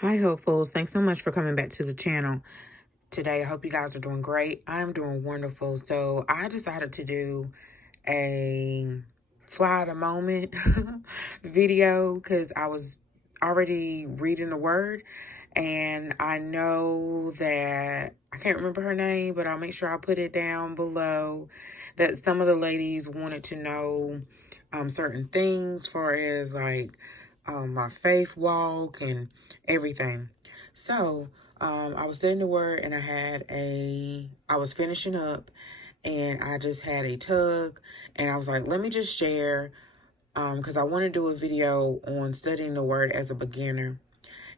Hi, hopefuls. Thanks so much for coming back to the channel today. I hope you guys are doing great. I'm doing wonderful. So I decided to do a fly the moment video because I was already reading the word, and I know that I can't remember her name, but I'll make sure I put it down below, that some of the ladies wanted to know certain things for as like my faith walk and everything. So I was studying the word, and I was finishing up, and I just had a tug, and I was like, let me just share, because I want to do a video on studying the word as a beginner,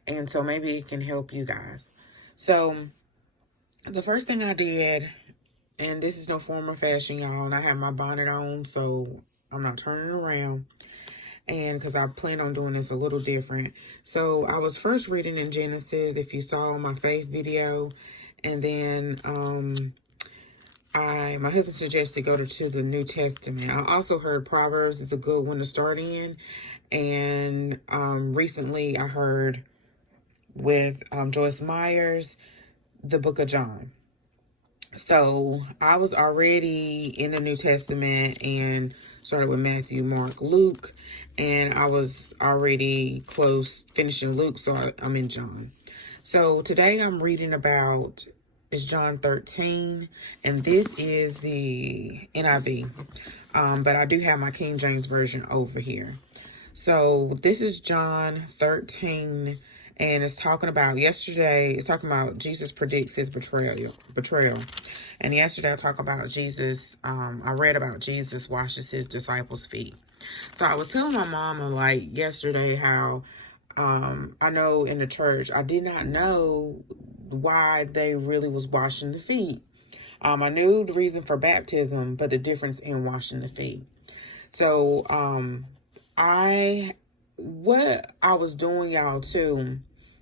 and so maybe it can help you guys. So the first thing I did, and this is no form of fashion, y'all, and I have my bonnet on, so I'm not turning around, and because I plan on doing this a little different. So I was first reading in Genesis, if you saw my faith video, and then my husband suggested go to the New Testament. I also heard Proverbs is a good one to start in, and recently I heard with Joyce Myers, the book of John. So I was already in the New Testament and started with Matthew, Mark, Luke, and I was already close finishing Luke, so I'm in John. So today I'm reading about is John 13, and this is the NIV, but I do have my King James Version over here. So this is John 13, and it's talking about it's talking about Jesus predicts his betrayal. And yesterday I talked about Jesus, I read about Jesus washes his disciples' feet. So I was telling my mama like yesterday how I know in the church, I did not know why they really was washing the feet. I knew the reason for baptism, but the difference in washing the feet. So, what I was doing, y'all, too.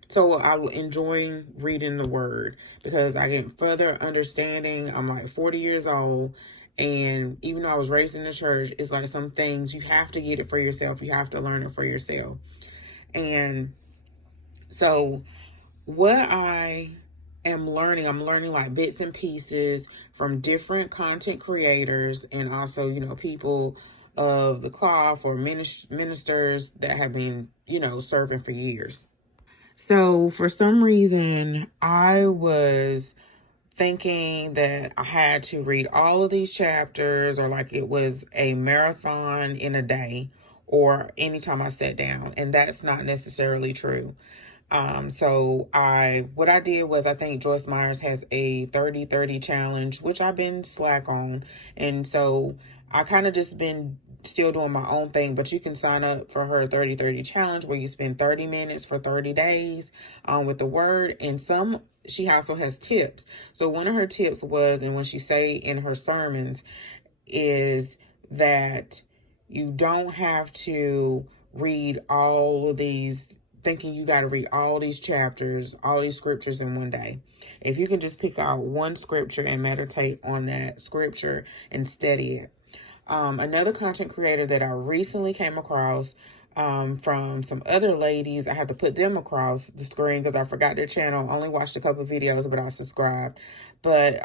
So I enjoy reading the word because I get further understanding. I'm like 40 years old, and even though I was raised in the church, it's like some things you have to get it for yourself. You have to learn it for yourself. And so what I'm learning like bits and pieces from different content creators, and also, people of the cloth or ministers that have been, serving for years. So for some reason, I was thinking that I had to read all of these chapters, or like it was a marathon in a day or anytime I sat down. And that's not necessarily true. So what I did was, I think Joyce Myers has a 30-30 challenge, which I've been slack on. And so I kind of just been still doing my own thing, but you can sign up for her 30-30 challenge where you spend 30 minutes for 30 days, with the word. And she also has tips. So one of her tips was, and when she say in her sermons, is that you don't have to read all of these, thinking you got to read all these chapters, all these scriptures in one day. If you can just pick out one scripture and meditate on that scripture and study it. Another content creator that I recently came across, from some other ladies, I had to put them across the screen because I forgot their channel. Only watched a couple of videos, but I subscribed. But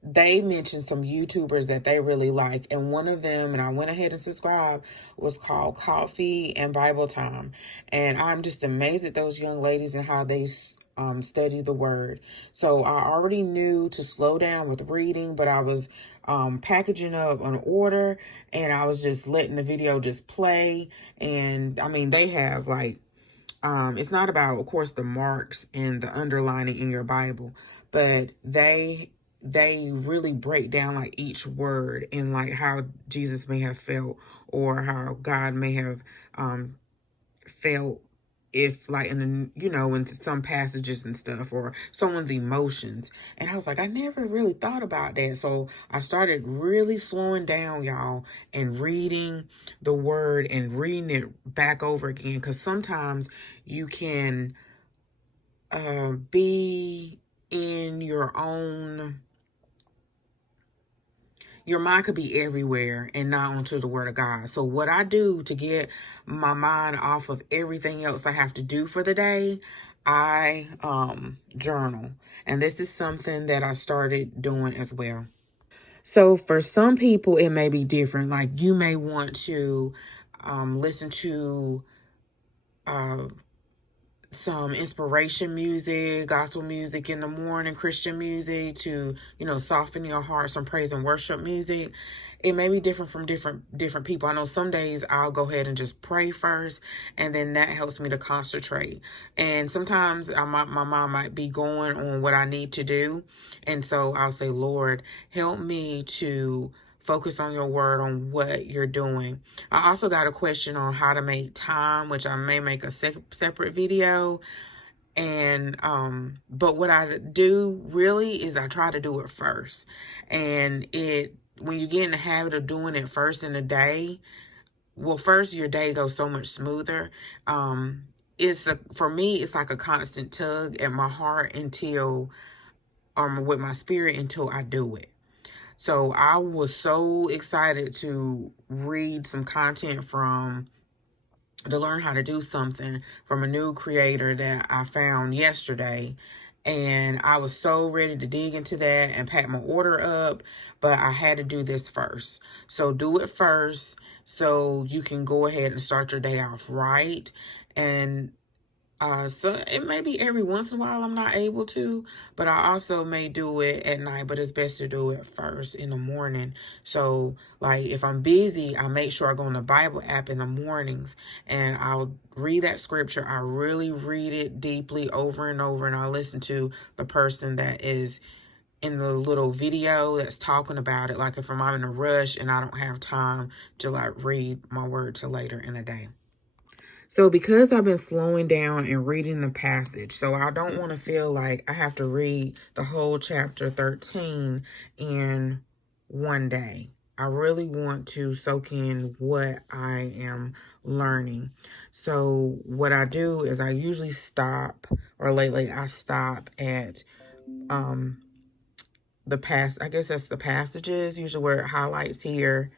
they mentioned some YouTubers that they really like, and one of them, and I went ahead and subscribed, was called Coffee and Bible Time. And I'm just amazed at those young ladies and how they study the word. So I already knew to slow down with reading, but I was packaging up an order, and I was just letting the video just play. And I mean, they have like, it's not about, of course, the marks and the underlining in your Bible, but they really break down like each word and like how Jesus may have felt, or how God may have felt, if like into some passages and stuff, or someone's emotions. And I was like, I never really thought about that. So I started really slowing down, y'all, and reading the word and reading it back over again, because sometimes you can be in your own your mind could be everywhere and not onto the word of God. So what I do to get my mind off of everything else I have to do for the day, I journal. And this is something that I started doing as well. So for some people, it may be different. Like you may want to listen to some inspiration music, gospel music in the morning, Christian music to, soften your heart, some praise and worship music. It may be different from different people. I know some days I'll go ahead and just pray first, and then that helps me to concentrate. And sometimes my mind might be going on what I need to do, and so I'll say, Lord, help me to focus on your word, on what you're doing. I also got a question on how to make time, which I may make a separate video. And but what I do really is I try to do it first. And when you get in the habit of doing it first in the day, well, first your day goes so much smoother. For me, it's like a constant tug at my heart until with my spirit until I do it. So I was so excited to read some content to learn how to do something from a new creator that I found yesterday. And I was so ready to dig into that and pack my order up, but I had to do this first. So do it first so you can go ahead and start your day off right. And so it may be every once in a while I'm not able to, but I also may do it at night, but it's best to do it first in the morning. So like if I'm busy, I make sure I go on the Bible app in the mornings and I'll read that scripture. I really read it deeply over and over, and I listen to the person that is in the little video that's talking about it. Like if I'm in a rush and I don't have time to like read my word till later in the day. So because I've been slowing down and reading the passage, so I don't want to feel like I have to read the whole chapter 13 in one day. I really want to soak in what I am learning. So what I do is I usually stop, or lately I stop at I guess that's the passages, usually where it highlights here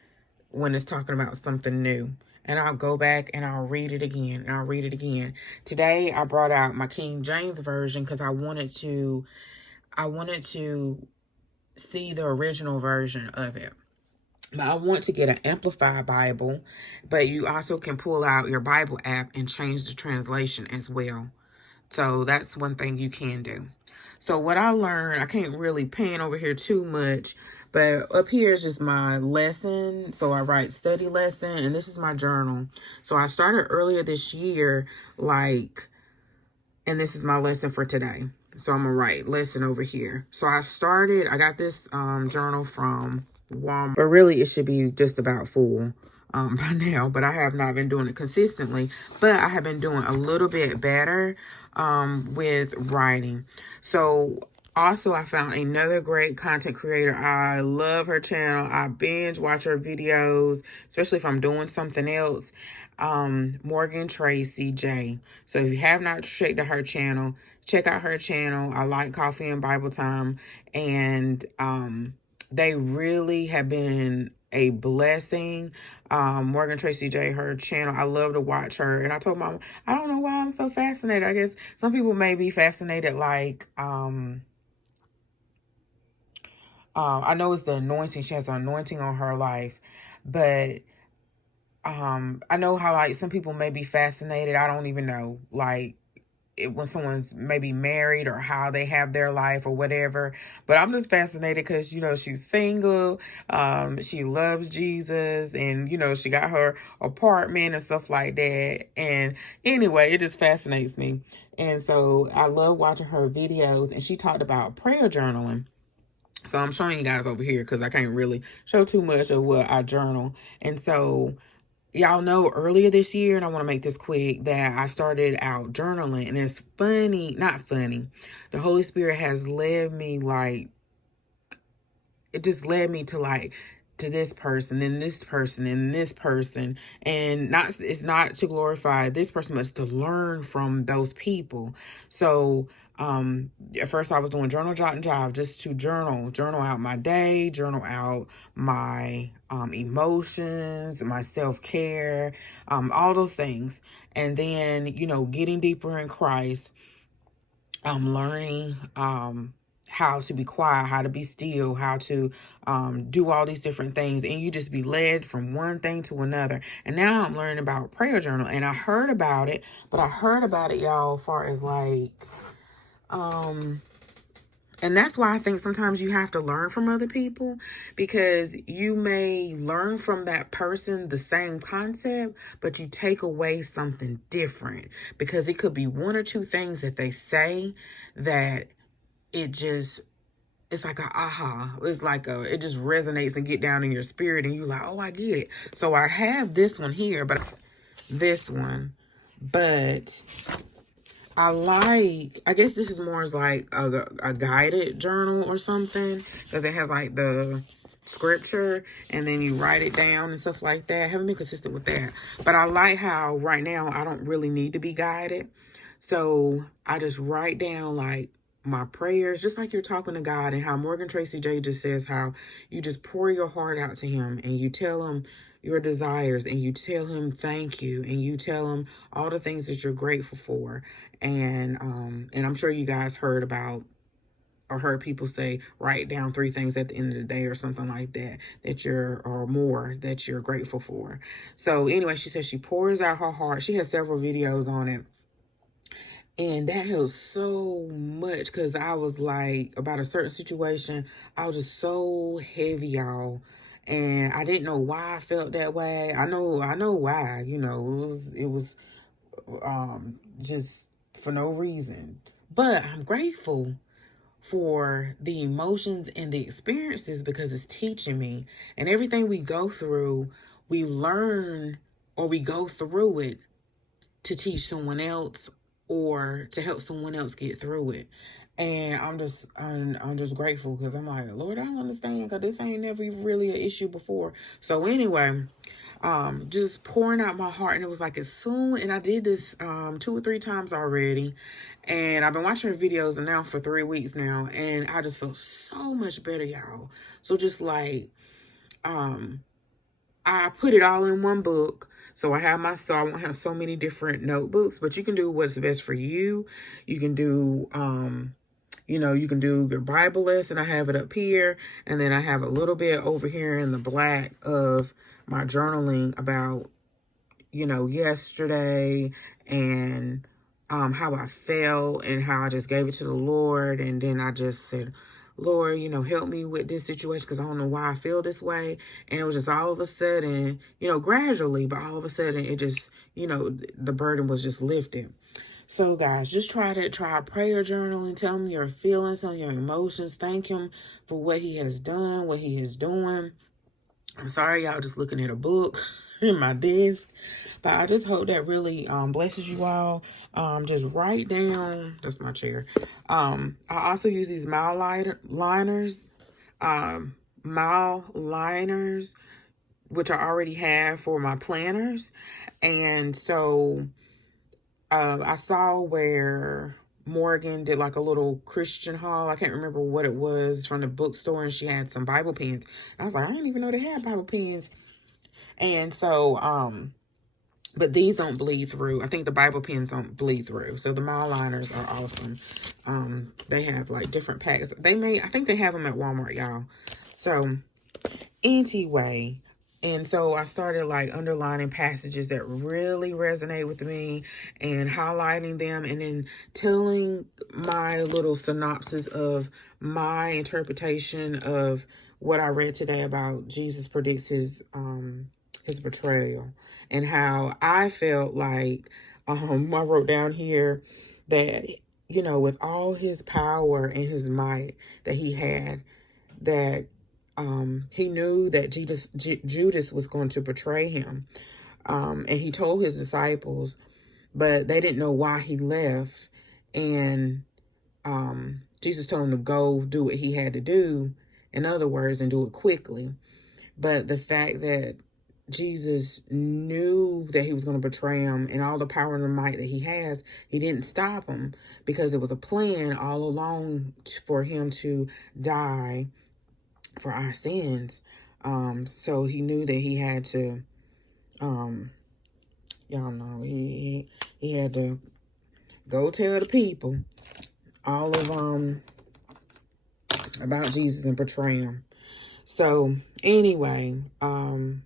when it's talking about something new. And I'll go back and I'll read it again and I'll read it again. Today I brought out my King James version because I wanted to see the original version of it. But I want to get an Amplified Bible, but you also can pull out your Bible app and change the translation as well. So that's one thing you can do. So what I learned, I can't really pan over here too much, but up here is just my lesson. So I write study lesson, and this is my journal. So I started earlier this year, and this is my lesson for today. So I'm going to write lesson over here. So I got this journal from Walmart, but really it should be just about full by now, but I have not been doing it consistently, but I have been doing a little bit better with writing. So also I found another great content creator. I love her channel. I binge watch her videos, especially if I'm doing something else. Morgan Tracy J. So if you have not checked out her channel, check out her channel. I like Coffee and Bible Time, and they really have been a blessing. Morgan Tracy J, her channel, I love to watch her. And I told Mom, I don't know why I'm so fascinated. I guess some people may be fascinated, like I know it's the anointing. She has an anointing on her life, but I know how like some people may be fascinated. I don't even know, like when someone's maybe married or how they have their life or whatever. But I'm just fascinated because, she's single. She loves Jesus, and, she got her apartment and stuff like that. And anyway, it just fascinates me. And so I love watching her videos, and she talked about prayer journaling. So I'm showing you guys over here because I can't really show too much of what I journal. And so y'all know earlier this year, and I want to make this quick, that I started out journaling. And it's funny, not funny. The Holy Spirit has led me, it just led me to to this person, then this person, and this person. And it's not to glorify this person, but it's to learn from those people. So at first I was doing journal, jot, and jive, just to journal out my day, journal out my emotions, my self-care, all those things. And then, getting deeper in Christ, learning how to be quiet, how to be still, how to do all these different things. And you just be led from one thing to another. And now I'm learning about prayer journal. And I heard about it, but I heard about it, y'all, as far as like, and that's why I think sometimes you have to learn from other people, because you may learn from that person the same concept, but you take away something different, because it could be one or two things that they say that it's like a aha. It's like it just resonates and get down in your spirit, and you're like, oh, I get it. So I have this one here, but I guess this is more as like a guided journal or something, because it has like the scripture and then you write it down and stuff like that. I haven't been consistent with that, but I like how right now I don't really need to be guided. So I just write down like my prayers, just like you're talking to God, and how Morgan Tracy J just says how you just pour your heart out to him and you tell him your desires, and you tell him thank you, and you tell him all the things that you're grateful for. And I'm sure you guys heard about or heard people say, write down 3 things at the end of the day or something like that, or more, that you're grateful for. So anyway, she says she pours out her heart. She has several videos on it. And that helps so much, because I was like, about a certain situation, I was just so heavy, y'all. And I didn't know why I felt that way. I know why, it was just for no reason. But I'm grateful for the emotions and the experiences, because it's teaching me. And everything we go through, we learn, or we go through it to teach someone else, or to help someone else get through it. And I'm just grateful, because I'm like, Lord, I don't understand, because this ain't never really an issue before. So anyway, just pouring out my heart. And it was like as soon, and I did this 2 or 3 times already, and I've been watching her videos now for 3 weeks now, and I just feel so much better, y'all. So just like I put it all in one book. So I won't have so many different notebooks, but you can do what's best for you. You can do, you can do your Bible lesson. I have it up here. And then I have a little bit over here in the black of my journaling about, yesterday, and how I felt, and how I just gave it to the Lord. And then I just said, Lord, help me with this situation, because I don't know why I feel this way. And it was just all of a sudden, gradually, but all of a sudden it just, the burden was just lifted. So guys, just try prayer journaling. Tell him your feelings, tell him your emotions. Thank him for what he has done, what he is doing. I'm sorry, y'all, just looking at a book in my desk. But I just hope that really blesses you all. Just write down, that's my chair. I also use these mile liners, which I already have for my planners. And so I saw where Morgan did like a little Christian haul. I can't remember what it was, from the bookstore, and she had some Bible pens. I was like, I didn't even know they had Bible pens. And so, but these don't bleed through. I think the Bible pens don't bleed through. So the mile liners are awesome. They have like different packs. I think they have them at Walmart, y'all. So anyway, and so I started like underlining passages that really resonate with me and highlighting them, and then telling my little synopsis of my interpretation of what I read today about Jesus predicts his betrayal, and how I felt like, I wrote down here that, with all his power and his might that he had, that he knew that Judas was going to betray him. And he told his disciples, but they didn't know why he left. And Jesus told him to go do what he had to do, in other words, and do it quickly. But the fact that Jesus knew that he was going to betray him, and all the power and the might that he has, he didn't stop him, because it was a plan all along for him to die for our sins. So he knew that he had to, y'all know, he had to go tell the people all of about Jesus and betray him. So anyway, and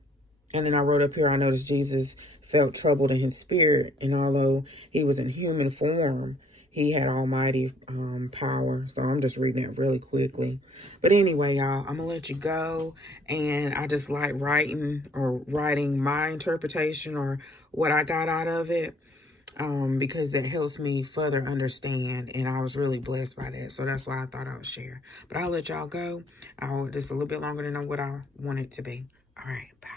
then I wrote up here, I noticed Jesus felt troubled in his spirit, and although he was in human form, he had almighty power. So I'm just reading it really quickly. But anyway, y'all, I'm going to let you go. And I just like writing my interpretation or what I got out of it, because it helps me further understand. And I was really blessed by that. So that's why I thought I would share. But I'll let y'all go. Just a little bit longer than what I want it to be. All right, bye.